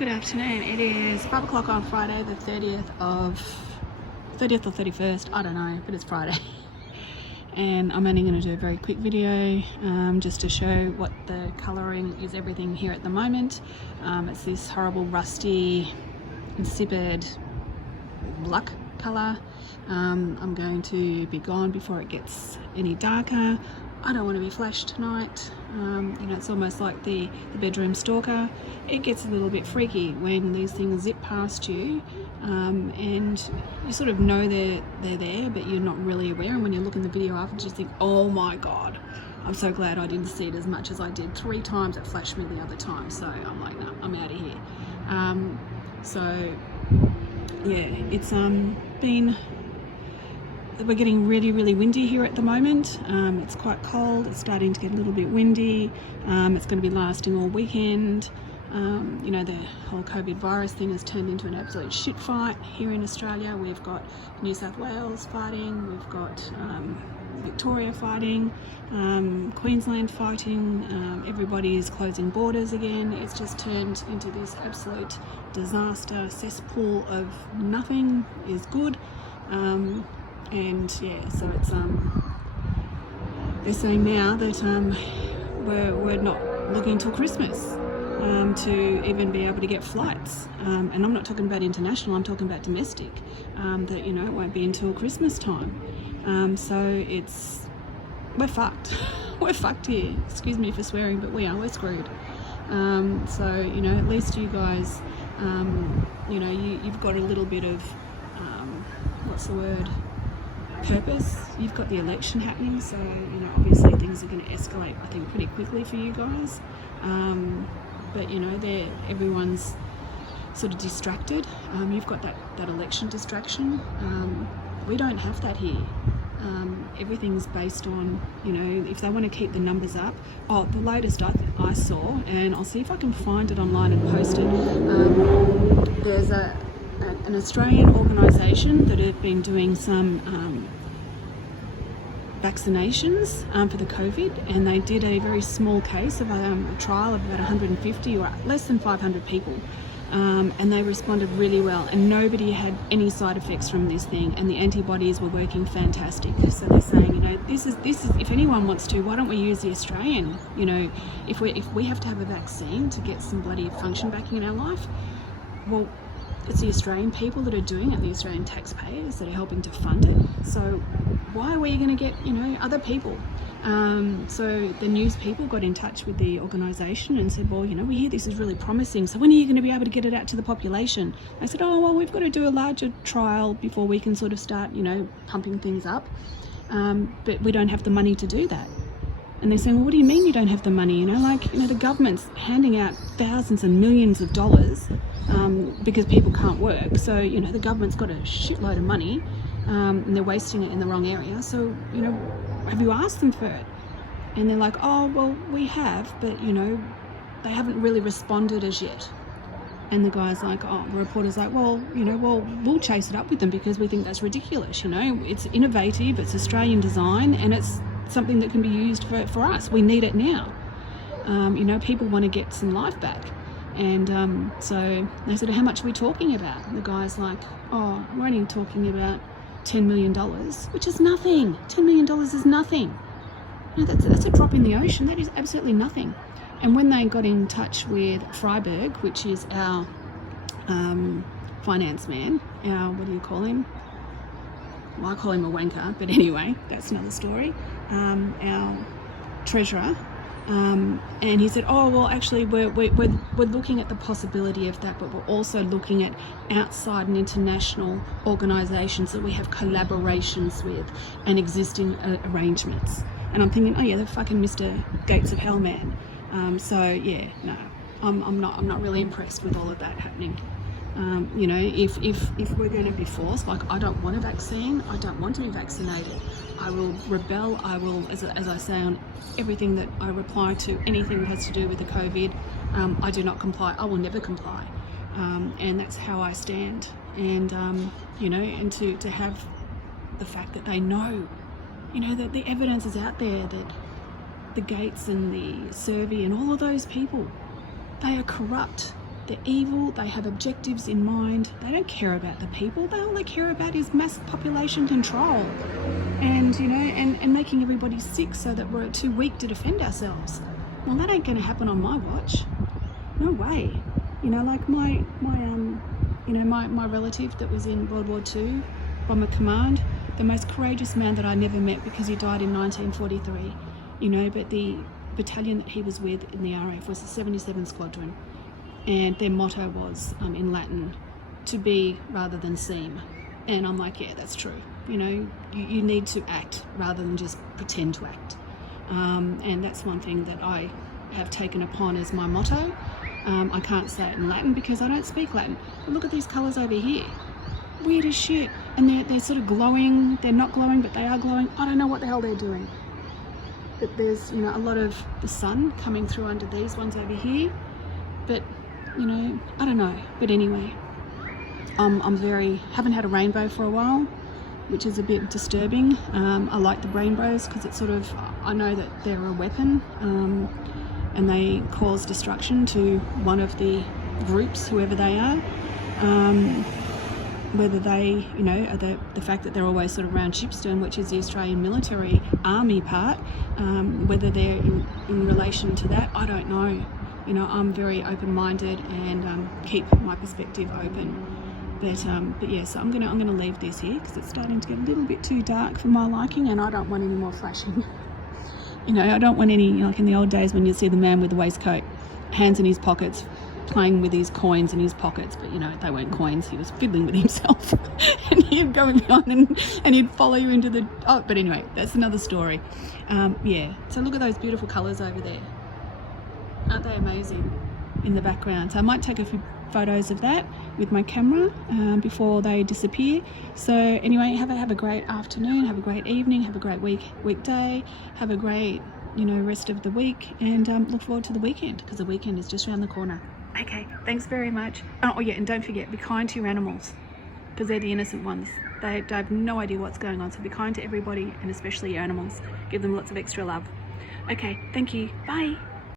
Good afternoon. It is 5 o'clock on Friday, the 30th or 31st, I don't know, but it's Friday. And I'm only going to do a very quick video just to show what the colouring is, everything here at the moment. It's this horrible rusty, insipid luck colour. I'm going to be gone before it gets any darker. I don't want to be flashed tonight. You know, it's almost like the bedroom stalker. It gets a little bit freaky when these things zip past you, and you sort of know they're there, but you're not really aware. And when you look in the video afterwards, you think, oh my God, I'm so glad I didn't see it as much as I did. 3 times it flashed me the other time. So I'm like, no, I'm out of here. So yeah, it's been... We're getting really windy here at the moment. It's quite cold. It's starting to get a little bit windy. It's going to be lasting all weekend. You know, the whole COVID virus thing has turned into an absolute shit fight here in Australia. We've got New South Wales fighting. We've got Victoria fighting. Queensland fighting. Everybody is closing borders again. It's just turned into this absolute disaster cesspool of nothing is good. And yeah, so it's they're saying now that we're not looking till Christmas to even be able to get flights, and I'm not talking about international, I'm talking about domestic, that, you know, it won't be until Christmas time. So we're fucked. We're fucked here, excuse me for swearing, but we're screwed. So, you know, at least you guys, you know, you've got a little bit of what's the word, purpose. You've got the election happening, so, you know, obviously things are going to escalate, I think, pretty quickly for you guys. But, you know, everyone's sort of distracted. You've got that election distraction. We don't have that here. Everything's based on, you know, if they want to keep the numbers up. Oh, the latest I saw, and I'll see if I can find it online and post it. There's an Australian organisation that have been doing some vaccinations for the COVID, and they did a very small case of a trial of about 150 or less than 500 people, and they responded really well, and nobody had any side effects from this thing, and the antibodies were working fantastic. So they're saying, you know, this is if anyone wants to, why don't we use the Australian? You know, if we have to have a vaccine to get some bloody function back in our life, well, it's the Australian people that are doing it, the Australian taxpayers that are helping to fund it. So why are we going to get, you know, other people? So the news people got in touch with the organisation and said, well, you know, we hear this is really promising, so when are you going to be able to get it out to the population? I said, oh, well, we've got to do a larger trial before we can sort of start, you know, pumping things up. But we don't have the money to do that. And they're saying, well, what do you mean you don't have the money? You know, like, you know, the government's handing out thousands and millions of dollars because people can't work. So, you know, the government's got a shitload of money, and they're wasting it in the wrong area. So, you know, have you asked them for it? And they're like, oh, well, we have, but, you know, they haven't really responded as yet. And the guy's like, oh, the reporter's like, well, you know, well, we'll chase it up with them because we think that's ridiculous. You know, it's innovative, it's Australian design, and it's something that can be used for us. We need it now. You know, people want to get some life back. And so they said, how much are we talking about? And the guy's like, oh, we're only talking about $10 million, which is nothing. $10 million is nothing. You know, that's a drop in the ocean. That is absolutely nothing. And when they got in touch with Freiberg, which is our finance man, our, what do you call him? Well, I call him a wanker, but anyway, that's another story. Our treasurer, and he said, oh, well, actually, we're looking at the possibility of that, but we're also looking at outside and international organisations that we have collaborations with and existing arrangements. And I'm thinking, oh yeah, the fucking Mr. Gates of Hell man. So yeah, no, I'm not really impressed with all of that happening. You know, if we're going to be forced, like, I don't want a vaccine, I don't want to be vaccinated, I will rebel. I will, as I say on everything that I reply to, anything that has to do with the COVID, I do not comply. I will never comply, and that's how I stand. And you know, and to have the fact that they know, you know, that the evidence is out there that the Gates and the Survey and all of those people, they are corrupt. They're evil, they have objectives in mind, they don't care about the people, all they care about is mass population control and, you know, and making everybody sick so that we're too weak to defend ourselves. Well, that ain't going to happen on my watch. No way. You know, like my relative that was in World War II, Bomber Command, the most courageous man that I never met because he died in 1943, you know, but the battalion that he was with in the RAF was the 77 Squadron, and their motto was, in Latin, to be rather than seem. And I'm like, yeah, that's true. You know, you need to act rather than just pretend to act. And that's one thing that I have taken upon as my motto. I can't say it in Latin because I don't speak Latin. But look at these colours over here. Weird as shit. And they're sort of glowing. They're not glowing, but they are glowing. I don't know what the hell they're doing. But there's, you know, a lot of the sun coming through under these ones over here. But, you know, I don't know. But anyway, haven't had a rainbow for a while, which is a bit disturbing. I like the rainbows because it's sort of, I know that they're a weapon, and they cause destruction to one of the groups, whoever they are. Whether they, you know, the fact that they're always sort of around Shipstone, which is the Australian military army part, whether they're in relation to that, I don't know. You know, I'm very open-minded and keep my perspective open. But yeah, so I'm gonna leave this here because it's starting to get a little bit too dark for my liking, and I don't want any more flashing. You know, I don't want any, like in the old days when you see the man with the waistcoat, hands in his pockets, playing with his coins in his pockets, but you know, they weren't coins, he was fiddling with himself. And he'd go on and he'd follow you into the, oh, but anyway, that's another story. Yeah, so look at those beautiful colours over there. Aren't they amazing in the background? So I might take a few photos of that with my camera before they disappear. So anyway, have a great afternoon, have a great evening, have a great weekday, have a great, you know, rest of the week, and look forward to the weekend because the weekend is just around the corner. Okay, thanks very much. Oh yeah, and don't forget, be kind to your animals because they're the innocent ones. They have no idea what's going on, so be kind to everybody and especially your animals. Give them lots of extra love. Okay, thank you. Bye.